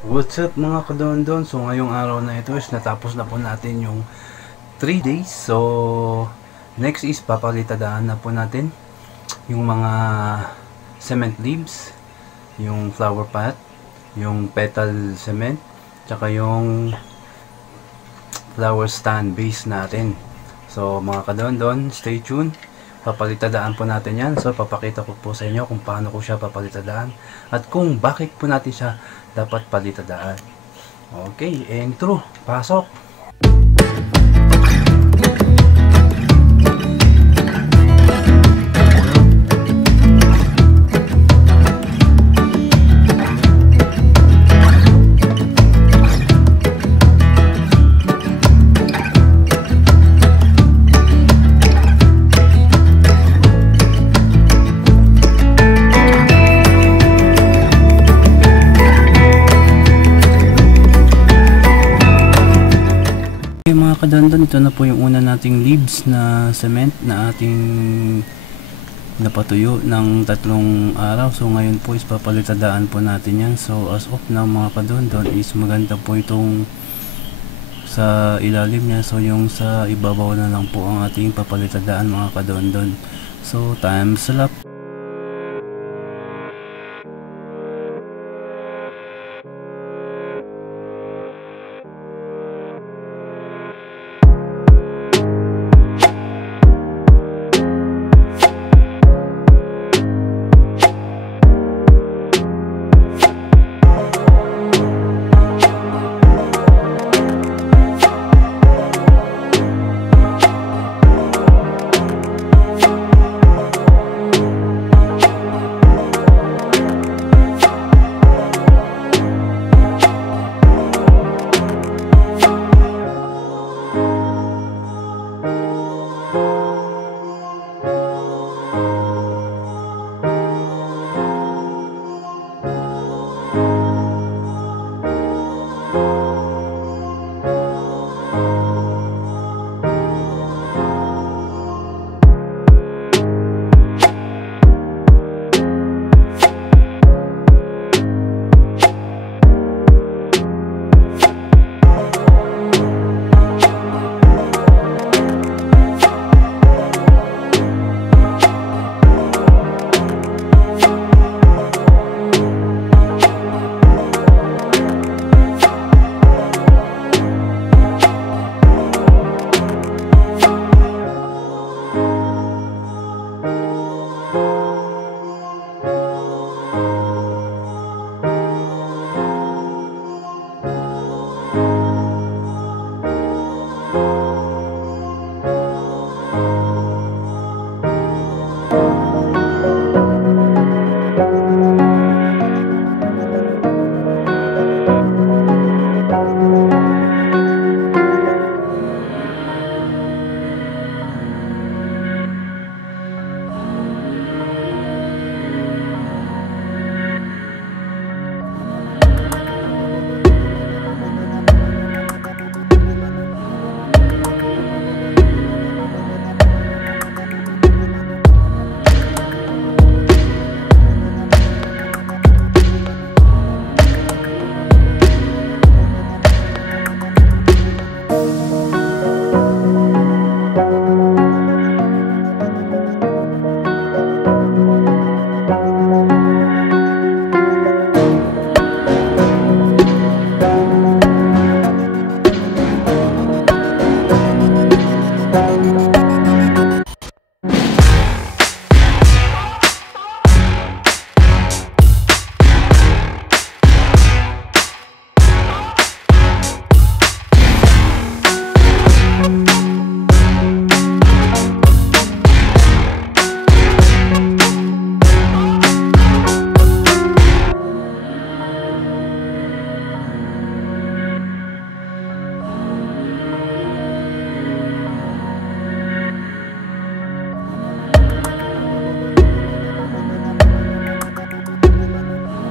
What's up mga kadondon? So ngayong araw na ito is natapos na po natin yung 3 days. So next is papalitadaan na po natin yung mga cement leaves, yung flower pot, yung petal cement, tsaka yung flower stand base natin. So mga kadondon, stay tuned. Papalitadaan po natin yan. So papakita ko po sa inyo kung paano ko siya papalitadaan at kung bakit po natin siya dapat palitadaan. Okay, intro, pasok. Mga kadondon, ito na po yung una nating leaves na cement na ating napatuyo ng 3 araw. So ngayon po is papalitadaan po natin yan. So as of now mga kadondon is maganda po itong sa ilalim niya. So yung sa ibabaw na lang po ang ating papalitadaan mga kadondon. So time's up.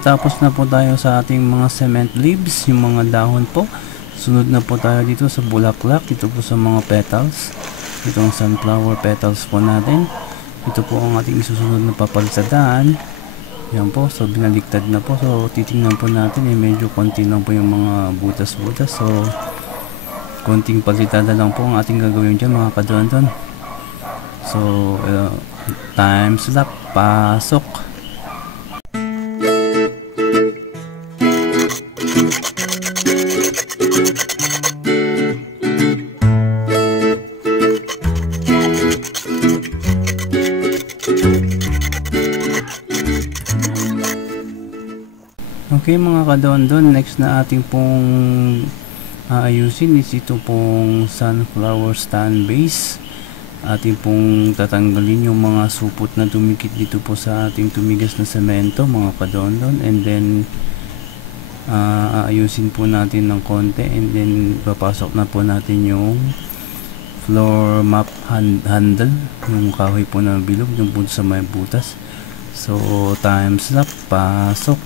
Tapos na po tayo sa ating mga cement leaves, yung mga dahon po. Sunod na po tayo dito sa bulaklak, ito po sa mga petals. Itong sunflower petals po natin. Ito po ang ating susunod na papalitadaan. Yan po, so binaliktad na po. So titingnan po natin, medyo konti lang po yung mga butas-butas. So konting palitada lang po ang ating gagawin dyan mga ka-DonJhune. So time slap, pasok. Okay mga ka-DonJhune, next na ating pong aayusin is ito pong sunflower stand base. Ating pong tatanggalin yung mga supot na dumikit dito po sa ating tumigas na semento mga ka-DonJhune, and then aayusin po natin ng konti, and then papasok na po natin yung floor map handle, yung kahoy po na bilog yung po sa may butas. So time slap, pasok.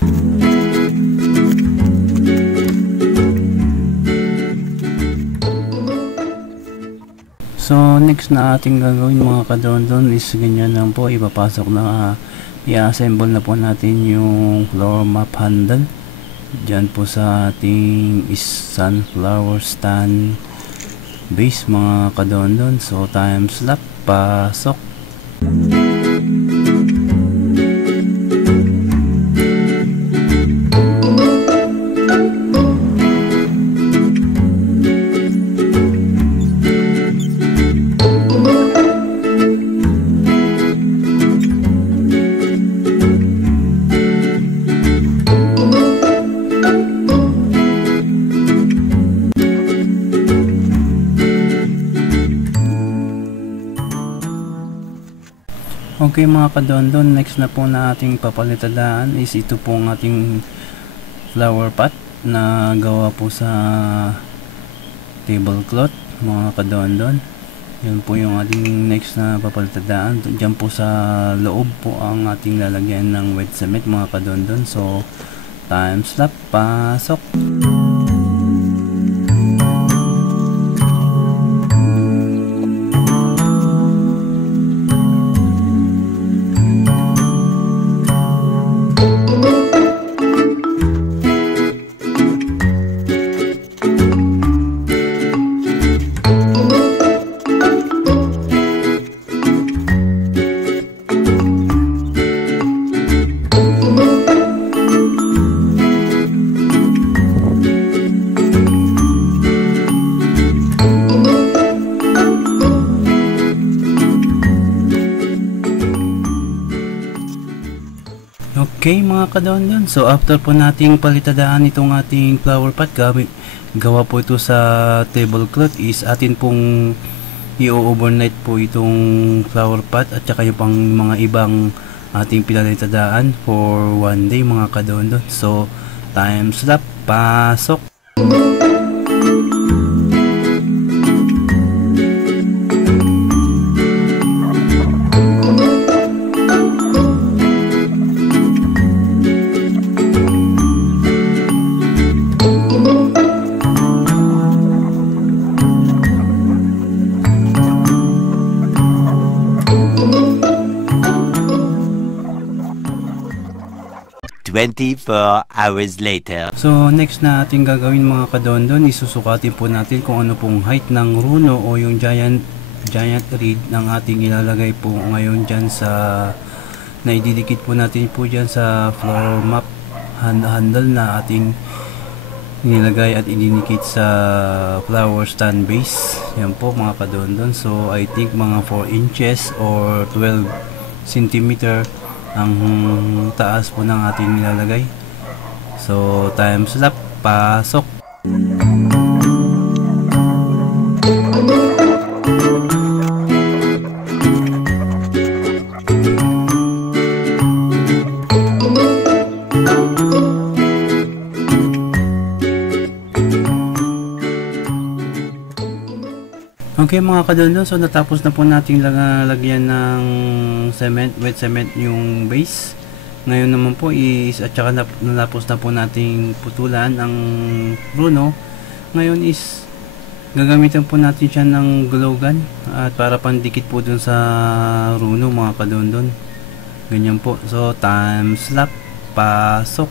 So next na ating gagawin mga ka-DonJhune is ganyan lang po, ipapasok na i-assemble na po natin yung floor map handle dyan po sa ating sunflower stand base mga ka-DonJhune. So time slap, pasok. Okay mga ka-DonJhune, next na po na ating papalitadaan is ito pong ating flower pot na gawa po sa tablecloth mga ka-DonJhune. Yun po yung ating next na papalitadaan. Diyan po sa loob po ang ating lalagyan ng wet cement mga ka-DonJhune. So time slap, pasok. Okay mga ka-DonJhune, so after po nating palitadaan itong ating flower pot, gawa po ito sa tablecloth, is atin pong i-overnight po itong flower pot at saka yung pang mga ibang ating pinalitadaan for 1 day mga ka-DonJhune. So time slap, pasok. Hours later. So next na ating gagawin mga ka-DonJhune, isusukatin po natin kung ano pong height ng runo o yung giant reed ng ating ilalagay po ngayon dyan sa naididikit po natin po dyan sa floor map handle na ating nilagay at idinikit sa flower stand base. Yan po mga ka-DonJhune. So I think mga 4 inches or 12 centimeter ang taas po ng ating nilalagay. So time slap, pasok. Okay mga ka-DonJhune, so natapos na po nating lagyan ng wet cement yung base. Ngayon naman po is, at saka natapos na po nating putulan ang Runo. Ngayon is gagamitan po natin siya ng glue gun at para pandikit po dun sa Runo mga ka-DonJhune. Ganyan po. So time slap, pasok.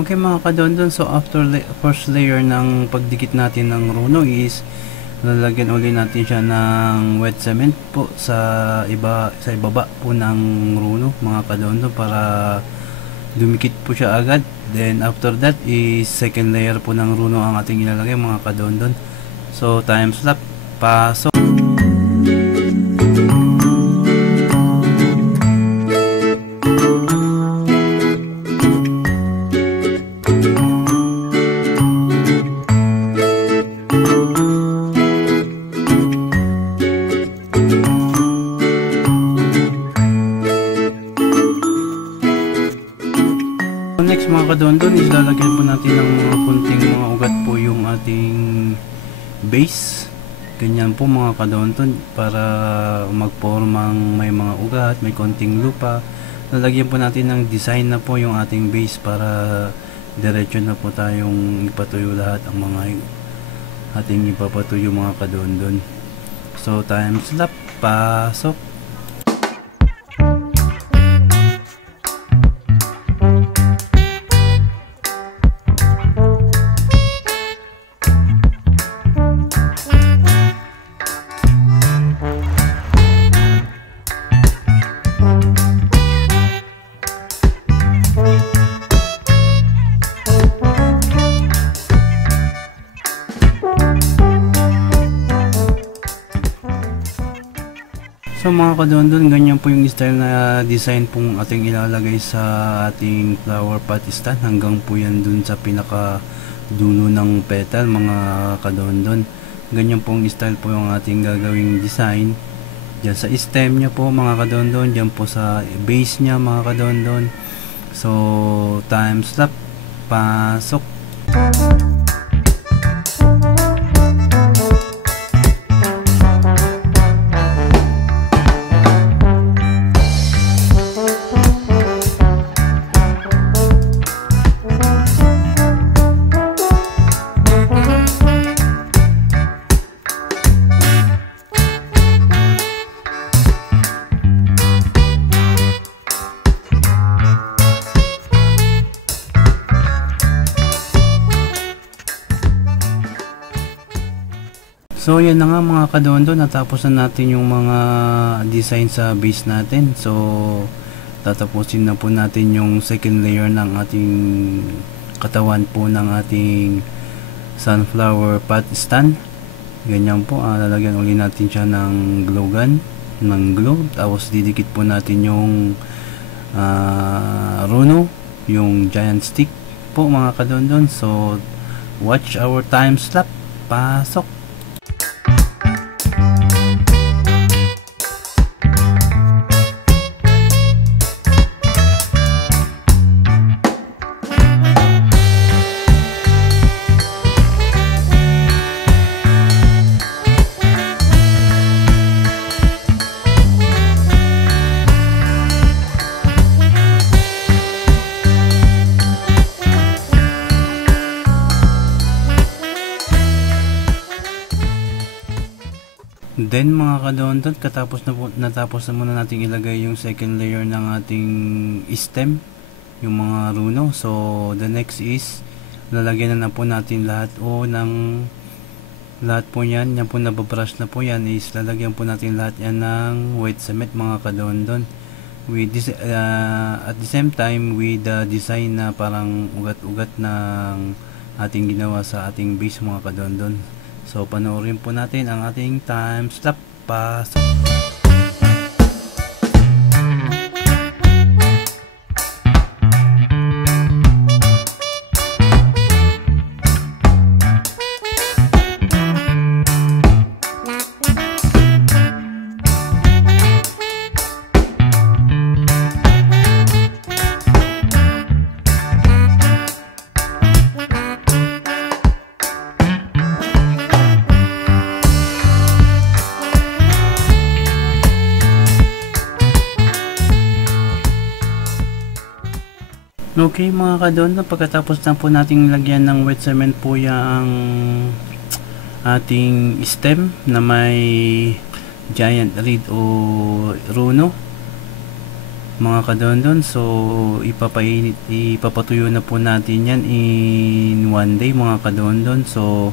Okay mga kadondon, so after first layer ng pagdikit natin ng Runo is lalagyan uli natin siya ng wet cement po sa ibaba po ng Runo mga kadondon para dumikit po siya agad. Then after that is second layer po ng Runo ang ating ilalagay mga kadondon. So time slap, pasok. Next mga kadondon is lalagyan po natin ng mga kunting mga ugat po yung ating base. Ganyan po mga kadondon para magpormang may mga ugat, may konting lupa. Lalagyan po natin ng design na po yung ating base para diretso na po tayong ipatuyo lahat ang mga ating ipapatuyo mga kadondon. So time slap, pasok. So mga kadondon, ganyan po yung style na design pong ating ilalagay sa ating flower pot stand. Hanggang po yan dun sa pinaka dulo ng petal mga kadondon. Ganyan pong style po yung ating gagawing design. Diyan sa stem nya po mga kadondon, diyan po sa base nya mga kadondon. So time slap, pasok. So yan na nga mga kadondo, natapos na natin yung mga design sa base natin. So tatapusin na po natin yung second layer ng ating katawan po ng ating sunflower pot stand. Ganyan po, lalagyan uli natin siya ng glue gun, ng glue. Tapos didikit po natin yung Runo, yung giant stick po mga kadondon. So watch our time slap, pasok. Then mga kadondon, natapos na muna nating ilagay yung second layer ng ating stem, yung mga Runo. So the next is lalagyan na po natin lahat lahat po yan po nababrush na po yan, is lalagyan po natin lahat yan ng white cement mga kadondon. With this, at the same time with the design na parang ugat-ugat ng ating ginawa sa ating base mga kadondon. So panoorin po natin ang ating time slap, pasok. Okay mga kadondon, pagkatapos na po nating lagyan ng wet cement po ang ating stem na may giant reed o runo mga kadondon. So ipapatuyo na po natin yan in one day mga kadondon. So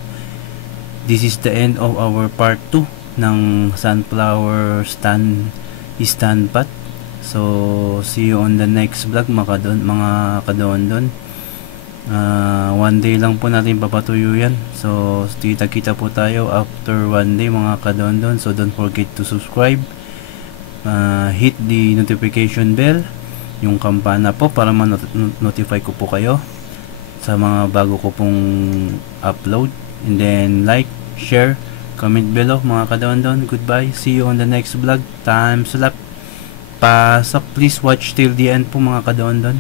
this is the end of our part 2 ng sunflower stand pot. So see you on the next vlog mga kadondon. One day lang po natin papatuyo yan. So kita po tayo after one day mga kadondon. So don't forget to subscribe, hit the notification bell, yung kampana po para ma-notify ko po kayo sa mga bago ko pong upload. And then like, share, comment below mga kadondon. Goodbye, see you on the next vlog. Time's up. Pasok, please watch till the end po mga kadondon.